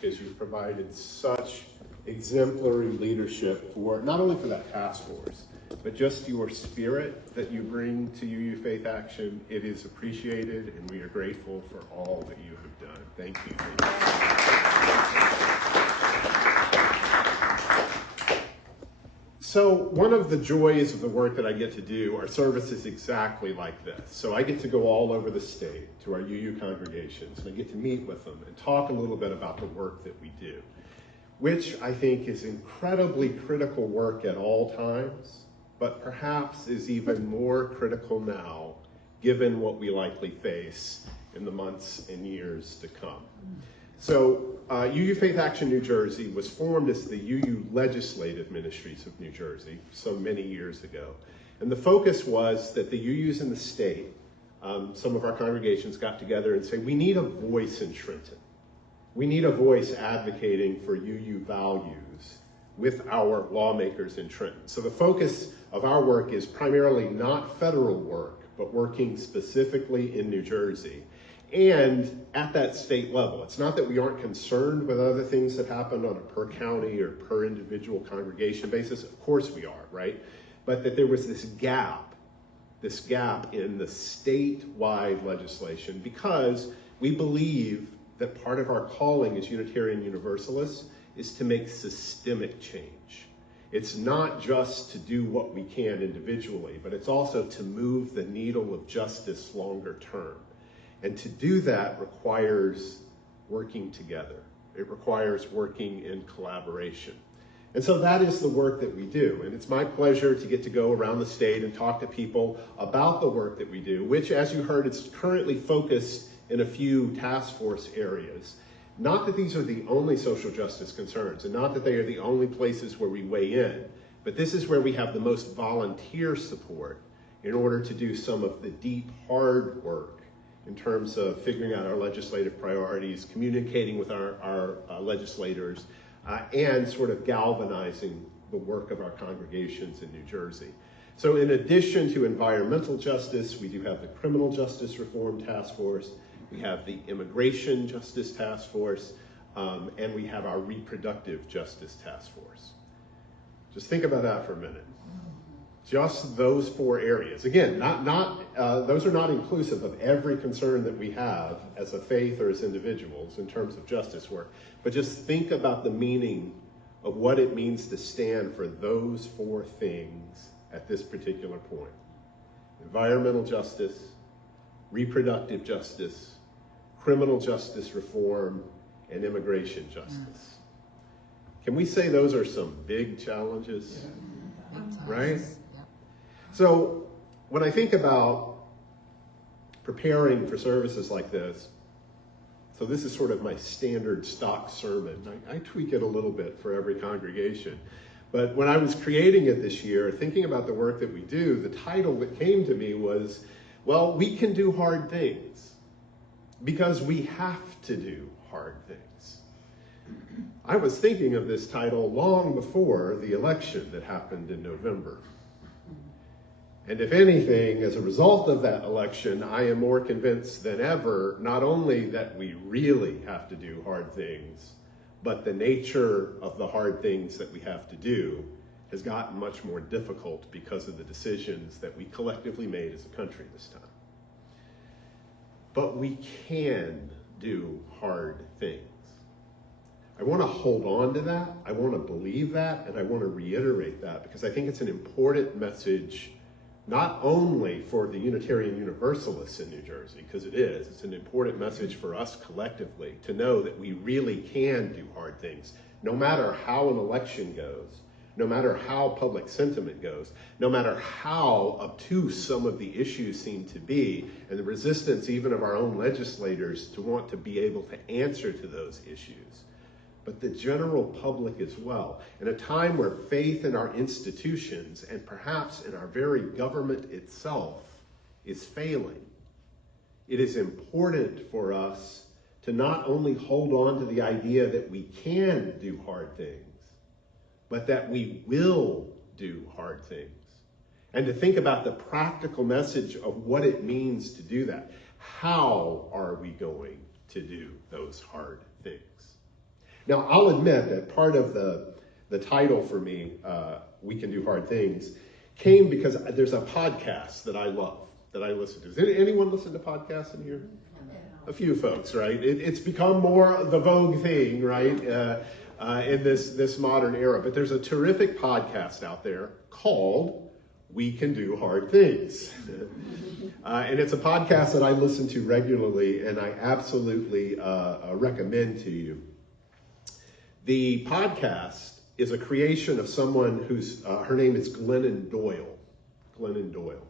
because you've provided such exemplary leadership for, not only for that task force, but just your spirit that you bring to UU Faith Action. It is appreciated, and we are grateful for all that you have done. Thank you. So one of the joys of the work that I get to do are services exactly like this. So I get to go all over the state to our UU congregations, and I get to meet with them and talk a little bit about the work that we do, which I think is incredibly critical work at all times, but perhaps is even more critical now, given what we likely face in the months and years to come. So UU Faith Action New Jersey was formed as the UU Legislative Ministries of New Jersey so many years ago. And the focus was that the UUs in the state, some of our congregations got together and said, we need a voice in Trenton. We need a voice advocating for UU values with our lawmakers in Trenton. So the focus of our work is primarily not federal work, but working specifically in New Jersey and at that state level. It's not that we aren't concerned with other things that happen on a per county or per individual congregation basis. Of course we are, right? But that there was this gap in the statewide legislation, because we believe that part of our calling as Unitarian Universalists is to make systemic change. It's not just to do what we can individually, but it's also to move the needle of justice longer term. And to do that requires working together. It requires working in collaboration. And so that is the work that we do. And it's my pleasure to get to go around the state and talk to people about the work that we do, which, as you heard, is currently focused in a few task force areas. Not that these are the only social justice concerns, and not that they are the only places where we weigh in, but this is where we have the most volunteer support in order to do some of the deep, hard work in terms of figuring out our legislative priorities, communicating with our legislators, and sort of galvanizing the work of our congregations in New Jersey. So in addition to environmental justice, we do have the Criminal Justice Reform Task Force, we have the Immigration Justice Task Force, and we have our Reproductive Justice Task Force. Just think about that for a minute. Just those four areas. Again, those are not inclusive of every concern that we have as a faith or as individuals in terms of justice work, but just think about the meaning of what it means to stand for those four things at this particular point. Environmental justice, reproductive justice, criminal justice reform, and immigration justice. Can we say those are some big challenges? Yeah. Right? So when I think about preparing for services like this, so this is sort of my standard stock sermon. I tweak it a little bit for every congregation. But when I was creating it this year, thinking about the work that we do, the title that came to me was, well, we can do hard things because we have to do hard things. I was thinking of this title long before the election that happened in November. And if anything, as a result of that election, I am more convinced than ever, not only that we really have to do hard things, but the nature of the hard things that we have to do has gotten much more difficult because of the decisions that we collectively made as a country this time. But we can do hard things. I want to hold on to that, I want to believe that, and I want to reiterate that, because I think it's an important message not only for the Unitarian Universalists in New Jersey, because it's an important message for us collectively to know that we really can do hard things, no matter how an election goes, no matter how public sentiment goes, no matter how obtuse some of the issues seem to be, and the resistance even of our own legislators to want to be able to answer to those issues, but the general public as well. In a time where faith in our institutions and perhaps in our very government itself is failing, it is important for us to not only hold on to the idea that we can do hard things, but that we will do hard things. And to think about the practical message of what it means to do that. How are we going to do those hard things? Now, I'll admit that part of the title for me, We Can Do Hard Things, came because there's a podcast that I love, that I listen to. Does anyone listen to podcasts in here? A few folks, right? It's become more the vogue thing, right, in this modern era. But there's a terrific podcast out there called We Can Do Hard Things. And it's a podcast that I listen to regularly, and I absolutely recommend to you. The podcast is a creation of someone whose, her name is Glennon Doyle. Glennon Doyle.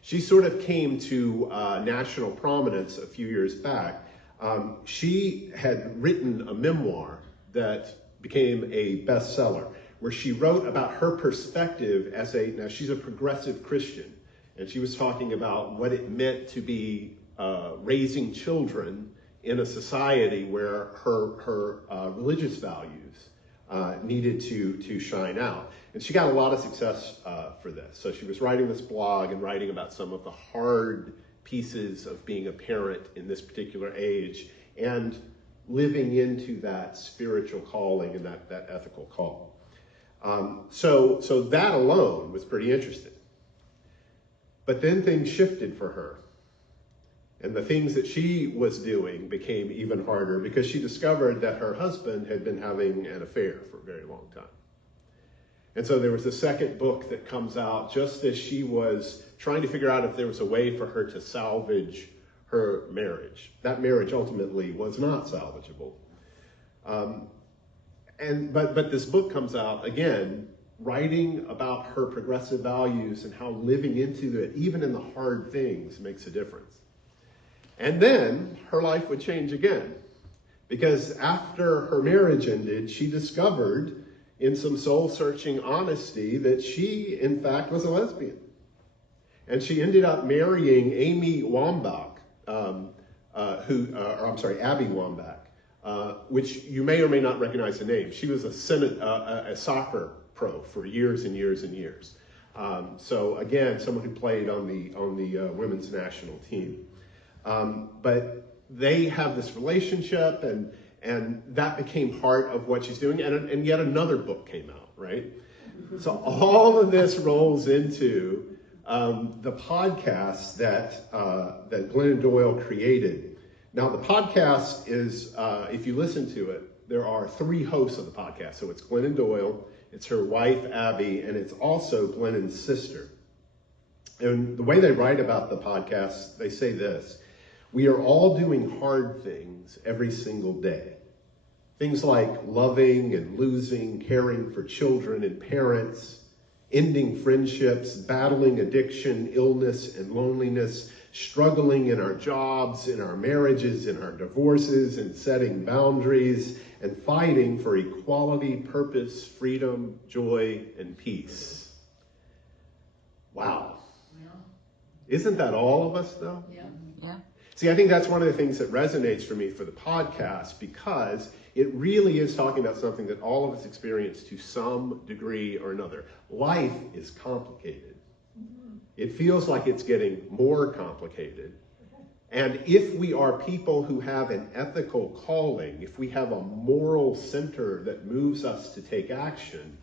She sort of came to national prominence a few years back. She had written a memoir that became a bestseller, where she wrote about her perspective now she's a progressive Christian, and she was talking about what it meant to be raising children in a society where her religious values needed to shine out. And she got a lot of success for this. So she was writing this blog and writing about some of the hard pieces of being a parent in this particular age and living into that spiritual calling and that ethical call. So that alone was pretty interesting. But then things shifted for her. And the things that she was doing became even harder because she discovered that her husband had been having an affair for a very long time. And so there was a second book that comes out just as she was trying to figure out if there was a way for her to salvage her marriage. That marriage ultimately was not salvageable. But this book comes out, again, writing about her progressive values and how living into it, even in the hard things, makes a difference. And then her life would change again, because after her marriage ended, she discovered in some soul-searching honesty that she, in fact, was a lesbian. And she ended up marrying Amy Wambach, Abby Wambach, which you may or may not recognize the name. She was a soccer pro for years and years and years. So again, someone who played on the women's national team. But they have this relationship, and that became part of what she's doing. And yet another book came out, right? So all of this rolls into the podcast that Glennon Doyle created. Now, the podcast is, if you listen to it, there are 3 hosts of the podcast. So it's Glennon Doyle, it's her wife, Abby, and it's also Glennon's sister. And the way they write about the podcast, they say this: we are all doing hard things every single day. Things like loving and losing, caring for children and parents, ending friendships, battling addiction, illness, and loneliness, struggling in our jobs, in our marriages, in our divorces, and setting boundaries, and fighting for equality, purpose, freedom, joy, and peace. Wow. Isn't that all of us, though? Yeah. See, I think that's one of the things that resonates for me for the podcast, because it really is talking about something that all of us experience to some degree or another. Life is complicated. It feels like it's getting more complicated. And if we are people who have an ethical calling, if we have a moral center that moves us to take action,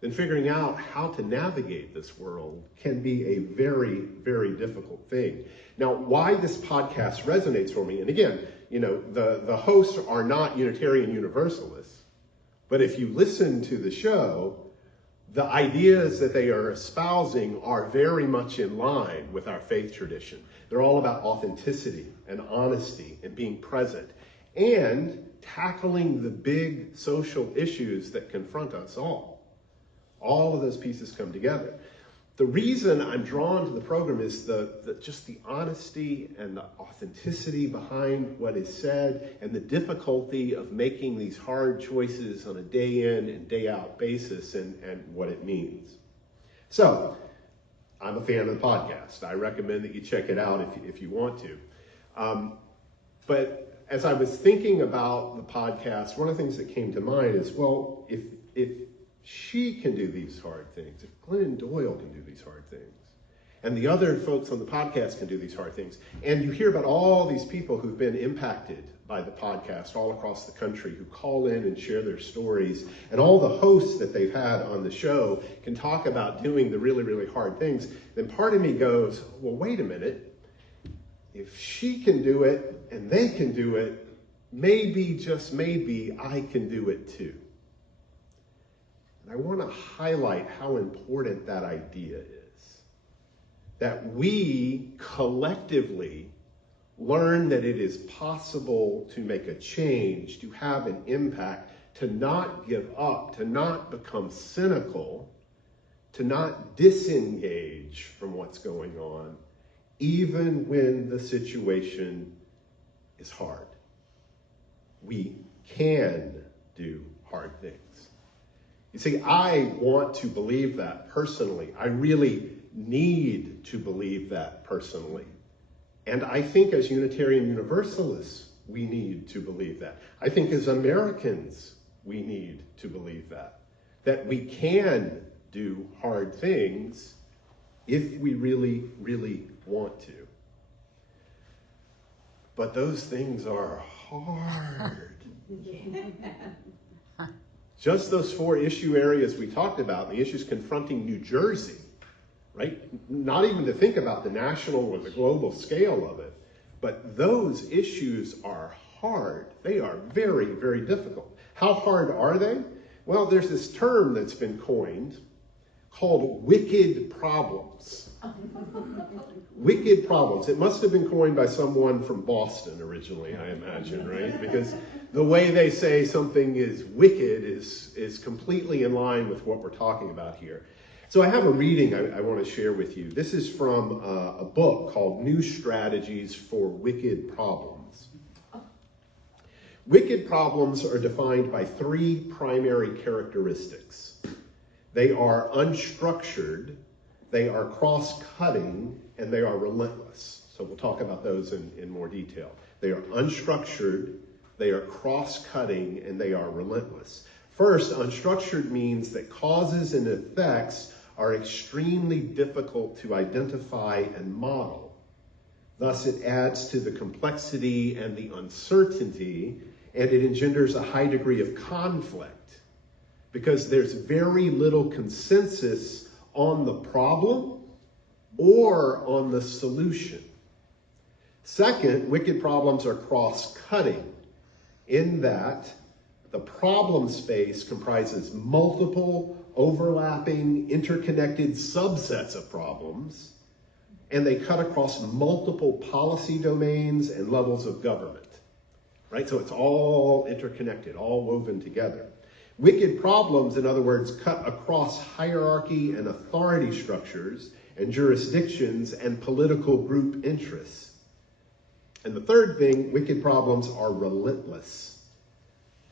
then figuring out how to navigate this world can be a very, very difficult thing. Now, why this podcast resonates for me, and again, the hosts are not Unitarian Universalists, but if you listen to the show, the ideas that they are espousing are very much in line with our faith tradition. They're all about authenticity and honesty and being present and tackling the big social issues that confront us all. All of those pieces come together. The reason I'm drawn to the program is just the honesty and the authenticity behind what is said, and the difficulty of making these hard choices on a day in and day out basis, and what it means. So, I'm a fan of the podcast. I recommend that you check it out if you want to. But as I was thinking about the podcast, one of the things that came to mind is, well, if she can do these hard things, if Glennon Doyle can do these hard things, and the other folks on the podcast can do these hard things, and you hear about all these people who've been impacted by the podcast all across the country who call in and share their stories, and all the hosts that they've had on the show can talk about doing the really, really hard things, then part of me goes, well, wait a minute. If she can do it and they can do it, maybe, just maybe, I can do it too. And I want to highlight how important that idea is. That we collectively learn that it is possible to make a change, to have an impact, to not give up, to not become cynical, to not disengage from what's going on, even when the situation is hard. We can do hard things. You see, I want to believe that personally. I really need to believe that personally. And I think as Unitarian Universalists, we need to believe that. I think as Americans, we need to believe that we can do hard things if we really, really want to. But those things are hard. Just those 4 issue areas we talked about, the issues confronting New Jersey, right? Not even to think about the national or the global scale of it, but those issues are hard. They are very, very difficult. How hard are they? Well, there's this term that's been coined called wicked problems. Wicked problems. It must have been coined by someone from Boston originally, I imagine, right? Because the way they say something is wicked is completely in line with what we're talking about here. So I have a reading I want to share with you. This is from a book called New Strategies for Wicked Problems. Wicked problems are defined by 3 primary characteristics. They are unstructured, they are cross-cutting, and they are relentless. So we'll talk about those in more detail. They are unstructured, they are cross-cutting, and they are relentless. First, unstructured means that causes and effects are extremely difficult to identify and model. Thus, it adds to the complexity and the uncertainty, and it engenders a high degree of conflict because there's very little consensus on the problem or on the solution. Second, wicked problems are cross-cutting in that the problem space comprises multiple, overlapping, interconnected subsets of problems, and they cut across multiple policy domains and levels of government, right? So it's all interconnected, all woven together. Wicked problems, in other words, cut across hierarchy and authority structures and jurisdictions and political group interests. And the third thing, wicked problems are relentless.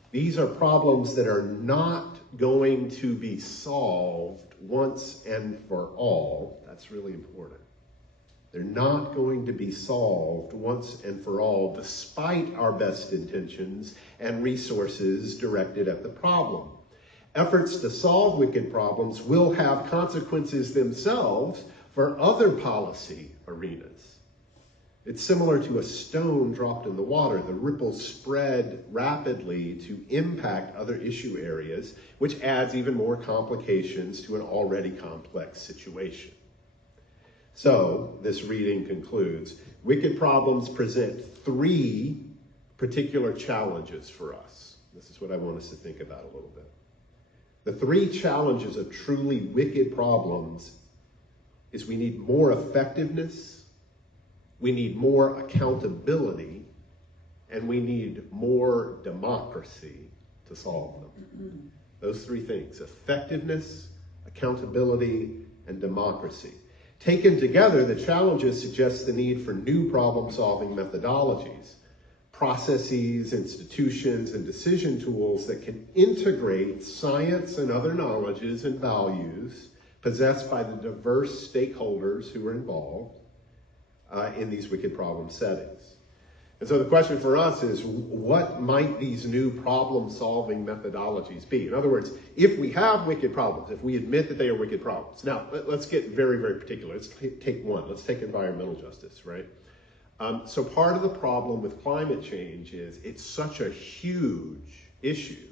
These are problems that are not going to be solved once and for all. That's really important. They're not going to be solved once and for all, despite our best intentions and resources directed at the problem. Efforts to solve wicked problems will have consequences themselves for other policy arenas. It's similar to a stone dropped in the water. The ripples spread rapidly to impact other issue areas, which adds even more complications to an already complex situation. So, this reading concludes, wicked problems present 3 particular challenges for us. This is what I want us to think about a little bit. The 3 challenges of truly wicked problems is we need more effectiveness, we need more accountability, and we need more democracy to solve them. Those 3 things, effectiveness, accountability, and democracy. Taken together, the challenges suggest the need for new problem-solving methodologies, processes, institutions, and decision tools that can integrate science and other knowledges and values possessed by the diverse stakeholders who are involved in these wicked problem settings. And so the question for us is, what might these new problem-solving methodologies be? In other words, if we have wicked problems, if we admit that they are wicked problems. Now, let's get very, very particular. Let's take one. Let's take environmental justice, right? So part of the problem with climate change is it's such a huge issue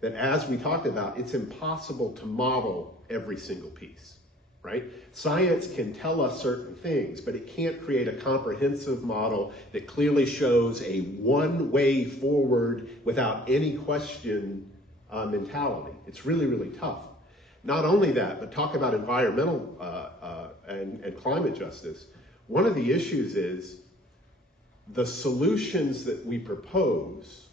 that, as we talked about, it's impossible to model every single piece, right? Science can tell us certain things, but it can't create a comprehensive model that clearly shows a one-way forward without any question mentality. It's really, really tough. Not only that, but talk about environmental and climate justice. One of the issues is the solutions that we propose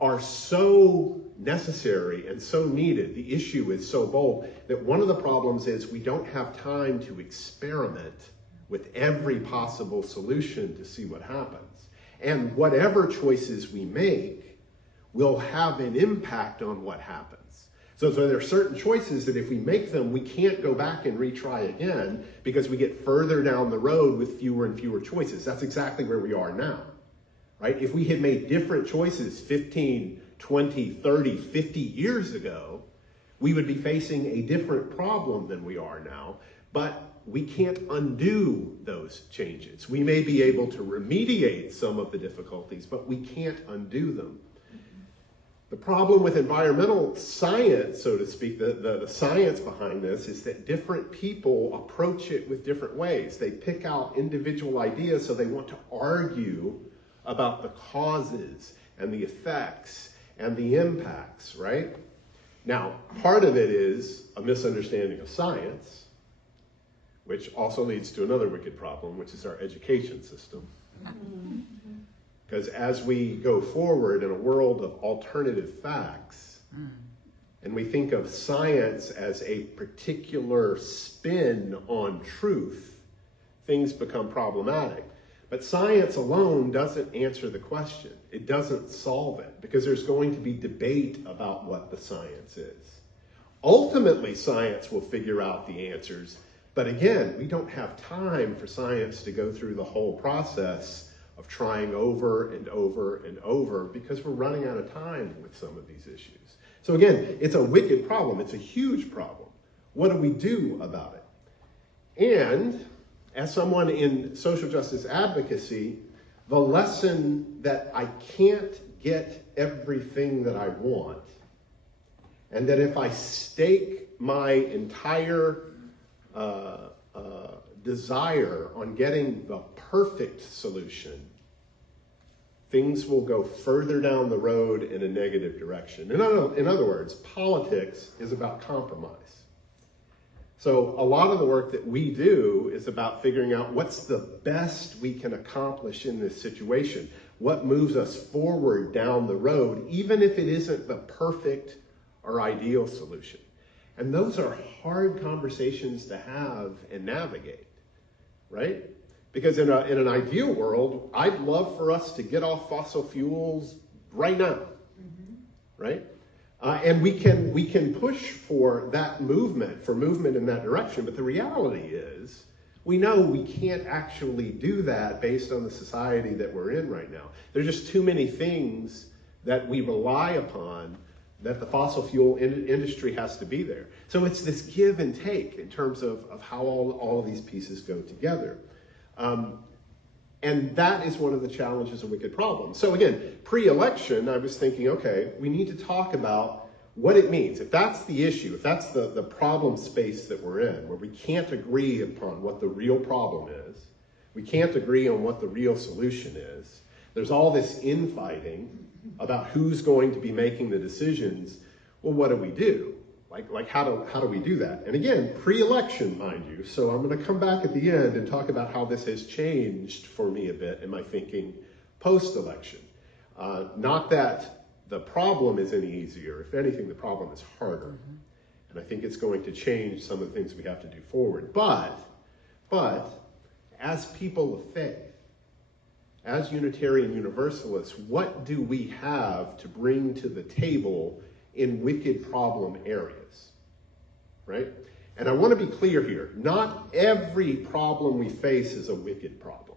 are so necessary and so needed. The issue is so bold that one of the problems is we don't have time to experiment with every possible solution to see what happens. And whatever choices we make will have an impact on what happens. So there are certain choices that if we make them, we can't go back and retry again because we get further down the road with fewer and fewer choices. That's exactly where we are now, right? If we had made different choices 15, 20, 30, 50 years ago, we would be facing a different problem than we are now, but we can't undo those changes. We may be able to remediate some of the difficulties, but we can't undo them. The problem with environmental science, so to speak, the science behind this, is that different people approach it with different ways. They pick out individual ideas, so they want to argue about the causes and the effects and the impacts, right? Now, part of it is a misunderstanding of science, which also leads to another wicked problem, which is our education system. Because as we go forward in a world of alternative facts, and we think of science as a particular spin on truth, things become problematic. But science alone doesn't answer the question. It doesn't solve it, because there's going to be debate about what the science is. Ultimately, science will figure out the answers. But again, we don't have time for science to go through the whole process of trying over and over and over, because we're running out of time with some of these issues. So again, it's a wicked problem. It's a huge problem. What do we do about it? And as someone in social justice advocacy, the lesson that I can't get everything that I want, and that if I stake my entire desire on getting the perfect solution, things will go further down the road in a negative direction. In other words, politics is about compromise. So a lot of the work that we do is about figuring out what's the best we can accomplish in this situation, what moves us forward down the road, even if it isn't the perfect or ideal solution. And those are hard conversations to have and navigate, right? Because in an ideal world, I'd love for us to get off fossil fuels right now, right? And we can push for that movement, in that direction. But the reality is, we know we can't actually do that based on the society that we're in right now. There's just too many things that we rely upon that the fossil fuel industry has to be there. So it's this give and take in terms of how all of these pieces go together. And that is one of the challenges of wicked problems. So again, pre-election, I was thinking, okay, we need to talk about what it means. If that's the issue, if that's the problem space that we're in, where we can't agree upon what the real problem is, we can't agree on what the real solution is, there's all this infighting about who's going to be making the decisions, well, what do we do? Like how do we do that? And again, pre-election, mind you, so I'm going to come back at the end and talk about how this has changed for me a bit in my thinking post-election. Not that the problem is any easier. If anything, the problem is harder. And I think it's going to change some of the things we have to do forward. But as people of faith, as Unitarian Universalists, what do we have to bring to the table in wicked problem areas, right? And I want to be clear here. Not every problem we face is a wicked problem.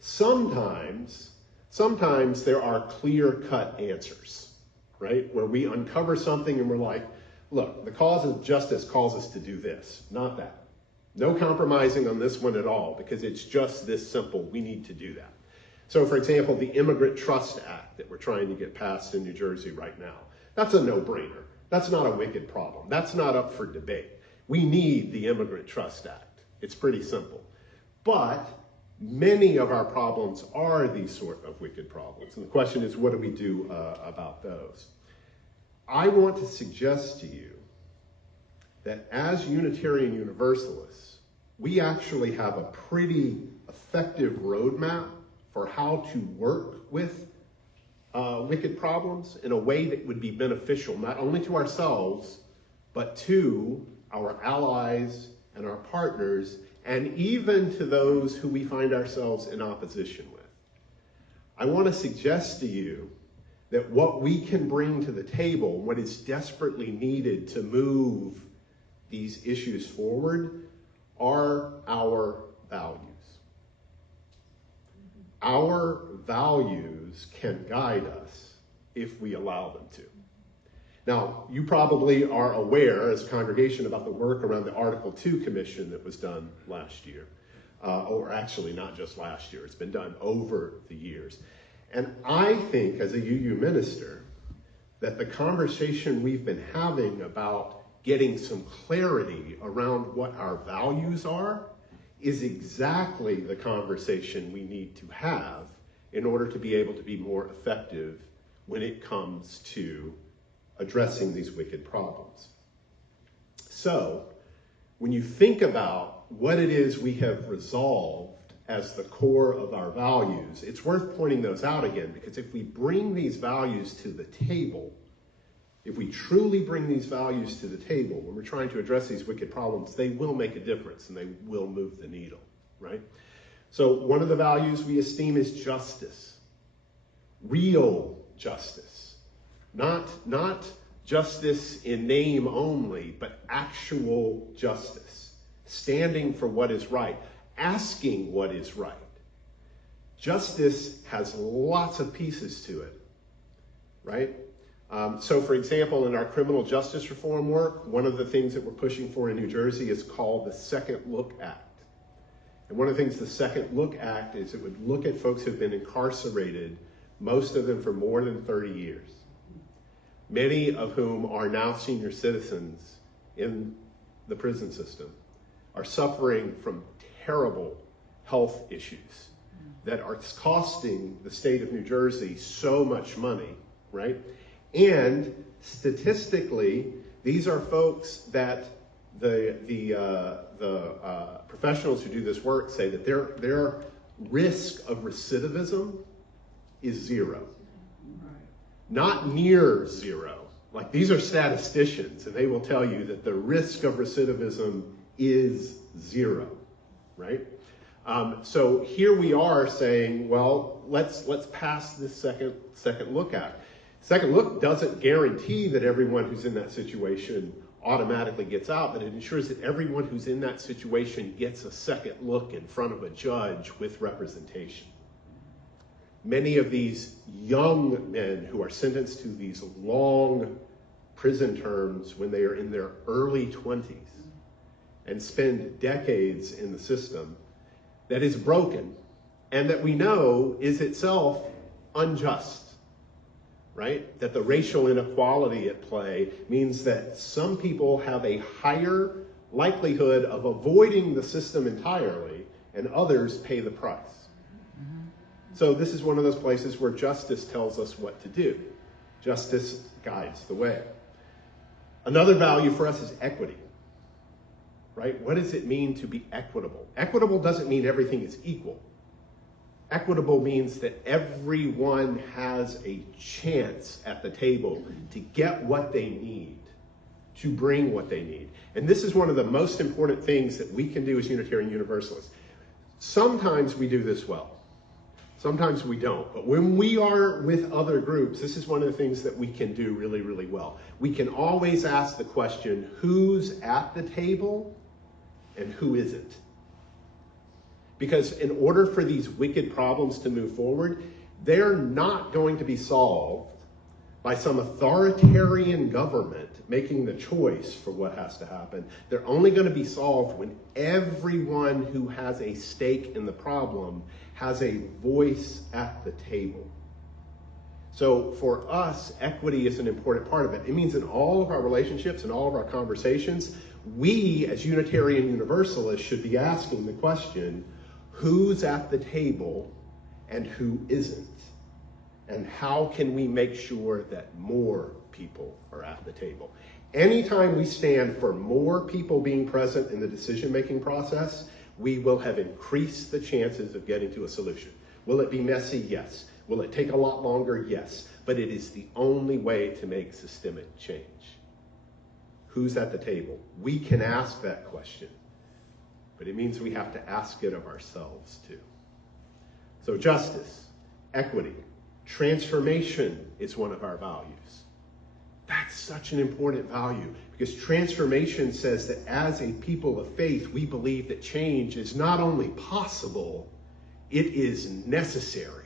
Sometimes there are clear-cut answers, right? Where we uncover something and we're like, look, the cause of justice calls us to do this, not that, No compromising on this one at all, because it's just this simple. We need to do that. So for example, the Immigrant Trust Act that we're trying to get passed in New Jersey right now, that's a no-brainer. That's not a wicked problem. That's not up for debate. We need the Immigrant Trust Act. It's pretty simple. But many of our problems are these sort of wicked problems. And the question is, what do we do about those? I want to suggest to you that as Unitarian Universalists, we actually have a pretty effective roadmap for how to work with wicked problems in a way that would be beneficial, not only to ourselves, but to our allies and our partners, and even to those who we find ourselves in opposition with. I want to suggest to you that what we can bring to the table, what is desperately needed to move these issues forward, are our values. Our values can guide us if we allow them to. Now, you probably are aware as a congregation about the work around the Article 2 Commission that was done last year. Or actually not just last year, it's been done over the years. And I think as a UU minister that the conversation we've been having about getting some clarity around what our values are is exactly the conversation we need to have in order to be able to be more effective when it comes to addressing these wicked problems. So, when you think about what it is we have resolved as the core of our values, it's worth pointing those out again, because if we bring these values to the table, if we truly bring these values to the table when we're trying to address these wicked problems, they will make a difference and they will move the needle, right? So one of the values we esteem is justice. Real justice. Not justice in name only, but actual justice. Standing for what is right. Asking what is right. Justice has lots of pieces to it, right? So for example, in our criminal justice reform work, one of the things that we're pushing for in New Jersey is called the Second Look Act. And one of the things the Second Look Act is, it would look at folks who've been incarcerated, most of them for more than 30 years, many of whom are now senior citizens in the prison system, are suffering from terrible health issues that are costing the state of New Jersey so much money, right? And statistically, these are folks that the professionals who do this work say that their risk of recidivism is zero. Not near zero. Like, these are statisticians, and they will tell you that the risk of recidivism is zero, right? So here we are saying, well, let's pass this second look at. Second look doesn't guarantee that everyone who's in that situation automatically gets out, but it ensures that everyone who's in that situation gets a second look in front of a judge with representation. Many of these young men who are sentenced to these long prison terms when they are in their early 20s and spend decades in the system that is broken and that we know is itself unjust. Right? That the racial inequality at play means that some people have a higher likelihood of avoiding the system entirely, and others pay the price. So this is one of those places where justice tells us what to do. Justice guides the way. Another value for us is equity. Right? What does it mean to be equitable? Equitable doesn't mean everything is equal. Equitable means that everyone has a chance at the table to get what they need, to bring what they need. And this is one of the most important things that we can do as Unitarian Universalists. Sometimes we do this well. Sometimes we don't. But when we are with other groups, this is one of the things that we can do really, really well. We can always ask the question, who's at the table and who isn't? Because in order for these wicked problems to move forward, they're not going to be solved by some authoritarian government making the choice for what has to happen. They're only going to be solved when everyone who has a stake in the problem has a voice at the table. So for us, equity is an important part of it. It means in all of our relationships and all of our conversations, we as Unitarian Universalists should be asking the question, who's at the table and who isn't? And how can we make sure that more people are at the table? Anytime we stand for more people being present in the decision-making process, we will have increased the chances of getting to a solution. Will it be messy? Yes. Will it take a lot longer? Yes. But it is the only way to make systemic change. Who's at the table? We can ask that question, but it means we have to ask it of ourselves too. So justice, equity, transformation is one of our values. That's such an important value because transformation says that as a people of faith, we believe that change is not only possible, it is necessary.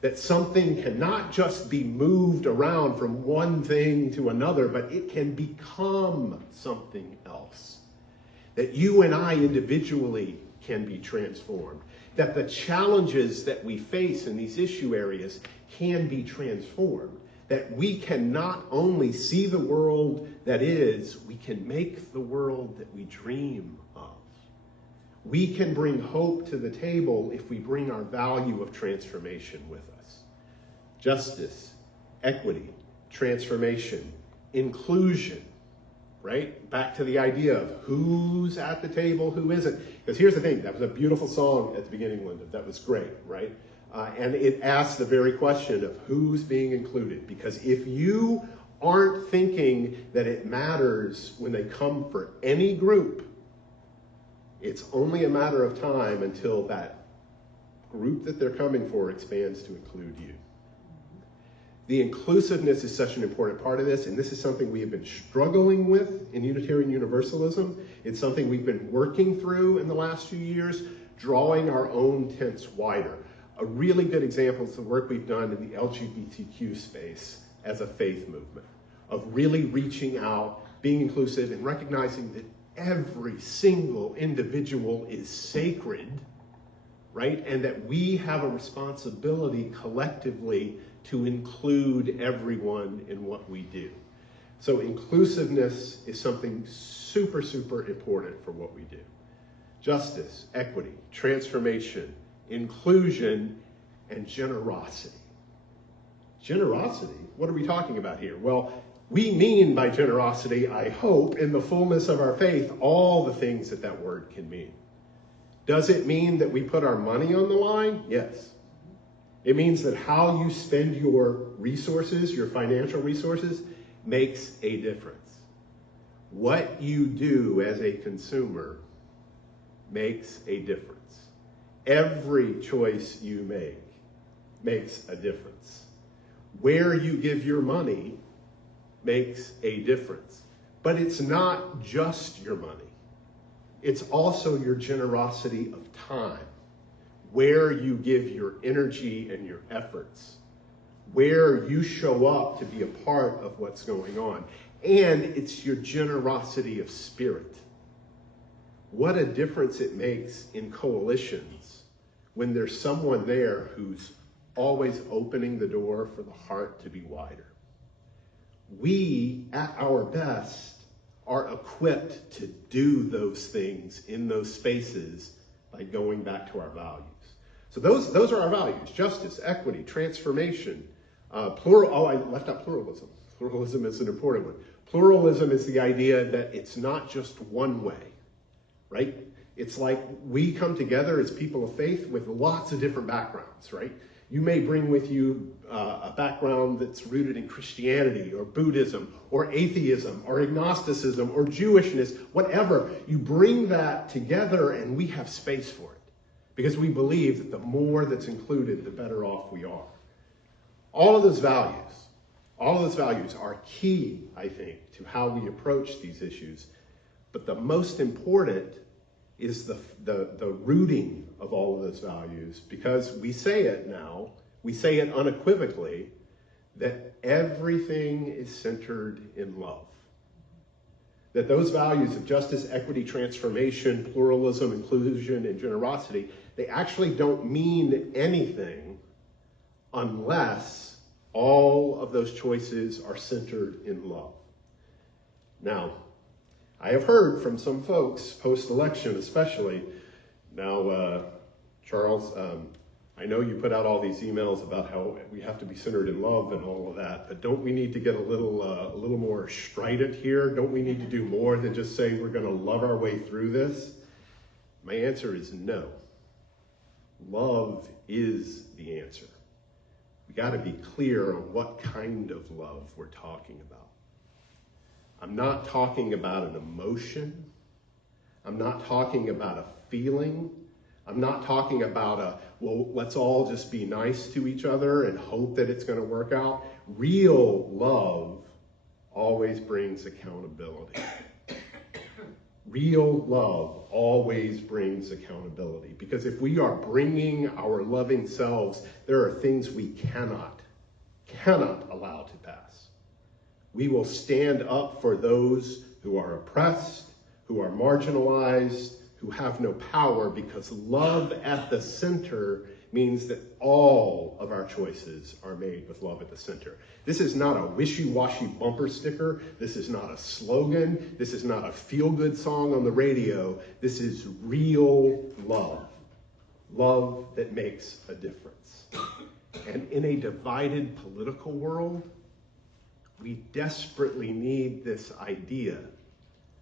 That something cannot just be moved around from one thing to another, but it can become something else. That you and I individually can be transformed. That the challenges that we face in these issue areas can be transformed. That we can not only see the world that is, we can make the world that we dream of. We can bring hope to the table if we bring our value of transformation with us. Justice, equity, transformation, inclusion, right? Back to the idea of who's at the table, who isn't. Because here's the thing, that was a beautiful song at the beginning, Linda. That was great, right? And it asks the very question of who's being included. Because if you aren't thinking that it matters when they come for any group, it's only a matter of time until that group that they're coming for expands to include you. The inclusiveness is such an important part of this, and this is something we have been struggling with in Unitarian Universalism. It's something we've been working through in the last few years, drawing our own tents wider. A really good example is the work we've done in the LGBTQ space as a faith movement, of really reaching out, being inclusive, and recognizing that every single individual is sacred, right? And that we have a responsibility collectively to include everyone in what we do. So inclusiveness is something super, super important for what we do. Justice, equity, transformation, inclusion, and generosity. Generosity? What are we talking about here? Well, we mean by generosity, I hope, in the fullness of our faith, all the things that that word can mean. Does it mean that we put our money on the line? Yes. It means that how you spend your resources, your financial resources, makes a difference. What you do as a consumer makes a difference. Every choice you make makes a difference. Where you give your money makes a difference. But it's not just your money. It's also your generosity of time. Where you give your energy and your efforts. Where you show up to be a part of what's going on. And it's your generosity of spirit. What a difference it makes in coalitions when there's someone there who's always opening the door for the heart to be wider. We, at our best, are equipped to do those things in those spaces by going back to our values. So those are our values: justice, equity, transformation, plural. Oh, I left out pluralism. Pluralism is an important one. Pluralism is the idea that it's not just one way, right? It's like we come together as people of faith with lots of different backgrounds, right? You may bring with you a background that's rooted in Christianity or Buddhism or atheism or agnosticism or Jewishness, whatever. You bring that together and we have space for it because we believe that the more that's included, the better off we are. All of those values are key, I think, to how we approach these issues. But the most important is the rooting of all of those values, because we say it now, we say it unequivocally, that everything is centered in love. That those values of justice, equity, transformation, pluralism, inclusion, and generosity, they actually don't mean anything unless all of those choices are centered in love. Now, I have heard from some folks, post-election especially, now, Charles, I know you put out all these emails about how we have to be centered in love and all of that, but don't we need to get a little more strident here? Don't we need to do more than just say we're going to love our way through this? My answer is no. Love is the answer. We got to be clear on what kind of love we're talking about. I'm not talking about an emotion. I'm not talking about a feeling. I'm not talking about well, let's all just be nice to each other and hope that it's going to work out. Real love always brings accountability. Real love always brings accountability. Because if we are bringing our loving selves, there are things we cannot allow to pass. We will stand up for those who are oppressed, who are marginalized, who have no power, because love at the center means that all of our choices are made with love at the center. This is not a wishy-washy bumper sticker. This is not a slogan. This is not a feel-good song on the radio. This is real love. Love that makes a difference. And in a divided political world, we desperately need this idea.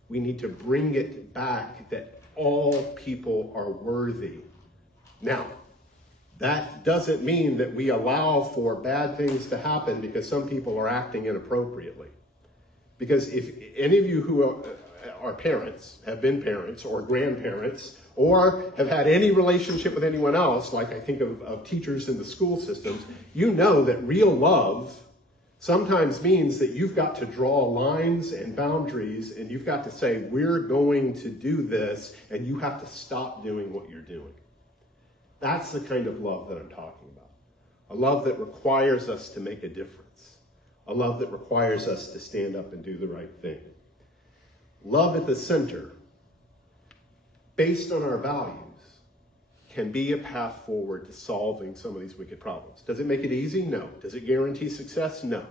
We need to bring it back that all people are worthy. Now, that doesn't mean that we allow for bad things to happen because some people are acting inappropriately. Because if any of you who are parents, have been parents or grandparents, or have had any relationship with anyone else, like I think of teachers in the school systems, you know that real love sometimes means that you've got to draw lines and boundaries, and you've got to say, we're going to do this, and you have to stop doing what you're doing. That's the kind of love that I'm talking about. A love that requires us to make a difference. A love that requires us to stand up and do the right thing. Love at the center, based on our values, can be a path forward to solving some of these wicked problems. Does it make it easy? No. Does it guarantee success? No.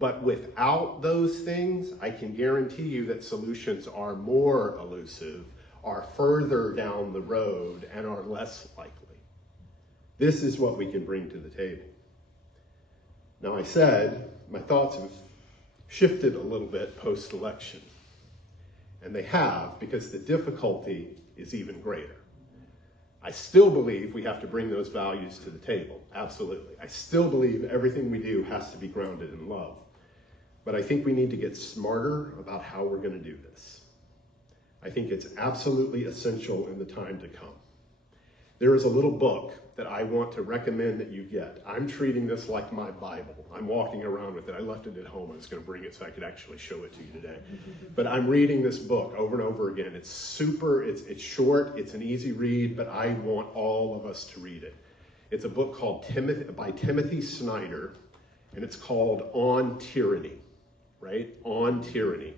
But without those things, I can guarantee you that solutions are more elusive, are further down the road, and are less likely. This is what we can bring to the table. Now, I said my thoughts have shifted a little bit post-election. And they have, because the difficulty is even greater. I still believe we have to bring those values to the table, absolutely. I still believe everything we do has to be grounded in love. But I think we need to get smarter about how we're going to do this. I think it's absolutely essential in the time to come. There is a little book that I want to recommend that you get. I'm treating this like my Bible. I'm walking around with it. I left it at home. I was going to bring it so I could actually show it to you today. But I'm reading this book over and over again. It's it's short, it's an easy read, but I want all of us to read it. It's a book called by Timothy Snyder, and it's called On Tyranny, right? On Tyranny.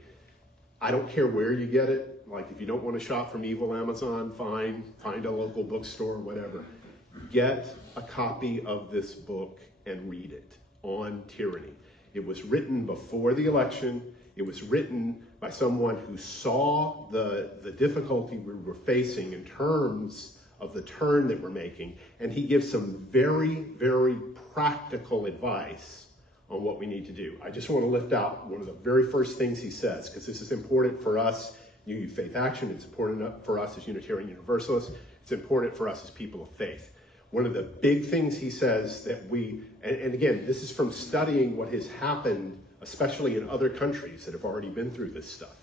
I don't care where you get it. Like, if you don't want to shop from evil Amazon, fine. Find a local bookstore, whatever. Get a copy of this book and read it, On Tyranny. It was written before the election. It was written by someone who saw the difficulty we were facing in terms of the turn that we're making. And he gives some very, very practical advice on what we need to do. I just want to lift out one of the very first things he says, because this is important for us, New Faith Action. It's important for us as Unitarian Universalists. It's important for us as people of faith. One of the big things he says that and again, this is from studying what has happened, especially in other countries that have already been through this stuff,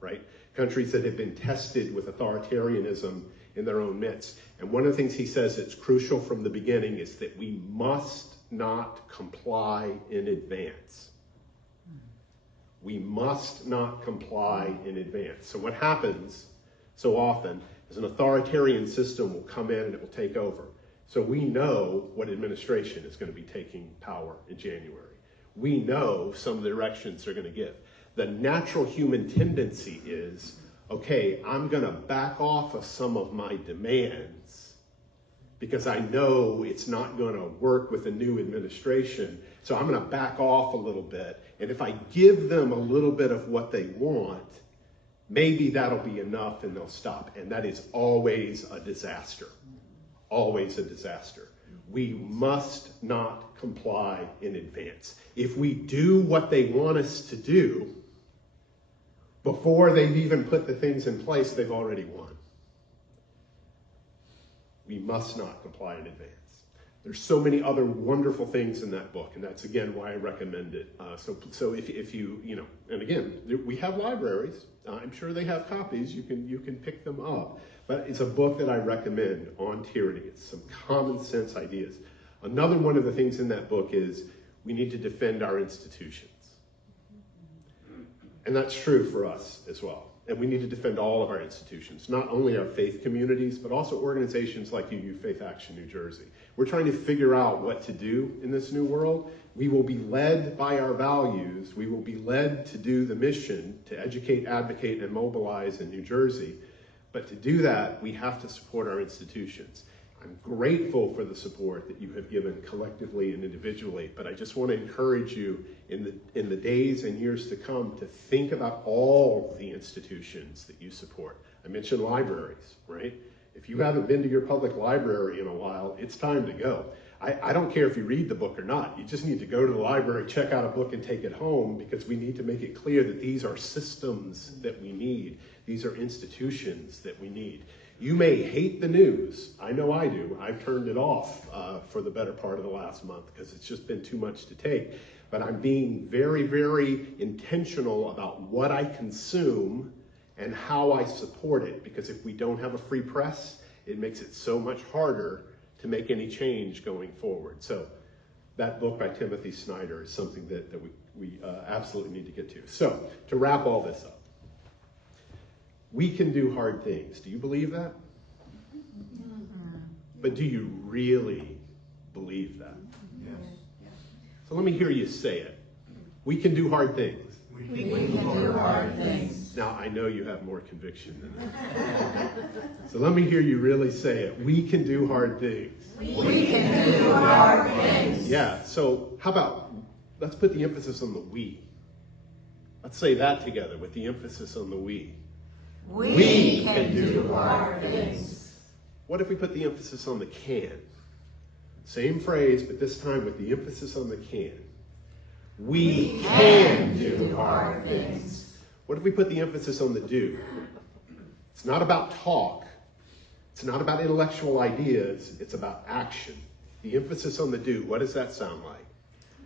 right? Countries that have been tested with authoritarianism in their own midst. And one of the things he says that's crucial from the beginning is that we must not comply in advance. We must not comply in advance. So what happens so often is an authoritarian system will come in and it will take over. So we know what administration is going to be taking power in January. We know some of the directions they're going to give. The natural human tendency is, okay, I'm going to back off of some of my demands because I know it's not going to work with a new administration. So I'm going to back off a little bit. And if I give them a little bit of what they want, maybe that'll be enough and they'll stop. And that is always a disaster. Always a disaster. We must not comply in advance. If we do what they want us to do, before they've even put the things in place, they've already won. We must not comply in advance. There's so many other wonderful things in that book, and that's again why I recommend it. So if you and again, we have libraries. I'm sure they have copies. You can pick them up. But it's a book that I recommend on tyranny. It's some common sense ideas. Another one of the things in that book is we need to defend our institutions. And that's true for us as well. And we need to defend all of our institutions, not only our faith communities, but also organizations like UU Faith Action New Jersey. We're trying to figure out what to do in this new world. We will be led by our values. We will be led to do the mission to educate, advocate, and mobilize in New Jersey. But to do that, we have to support our institutions. I'm grateful for the support that you have given collectively and individually, but I just want to encourage you in the days and years to come to think about all the institutions that you support. I mentioned libraries, right? If you haven't been to your public library in a while, it's time to go. I don't care if you read the book or not. You just need to go to the library, check out a book, and take it home, because we need to make it clear that these are systems that we need. These are institutions that we need. You may hate the news. I know I do. I've turned it off for the better part of the last month because it's just been too much to take. But I'm being very, very intentional about what I consume and how I support it, because if we don't have a free press, it makes it so much harder to make any change going forward. So that book by Timothy Snyder is something that we absolutely need to get to. So to wrap all this up, we can do hard things. Do you believe that? But do you really believe that? Yes. So let me hear you say it. We can do hard things. We can do hard things. Now, I know you have more conviction than that. So let me hear you really say it. We can do hard things. We can do hard things. Yeah, so how about, let's put the emphasis on the we. Let's say that together with the emphasis on the we. We can do hard things. What if we put the emphasis on the can? Same phrase, but this time with the emphasis on the can. We can do hard things. What if we put the emphasis on the do? It's not about talk. It's not about intellectual ideas. It's about action. The emphasis on the do. What does that sound like?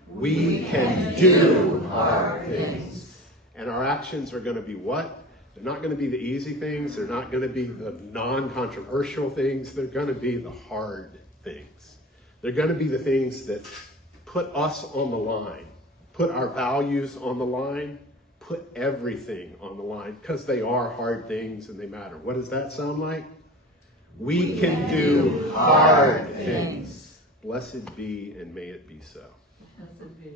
We can do hard things. And our actions are going to be what? They're not going to be the easy things. They're not going to be the non-controversial things. They're going to be the hard things. They're going to be the things that put us on the line, put our values on the line, put everything on the line, because they are hard things and they matter. What does that sound like? We can do hard things. Blessed be, and may it be so. Blessed be.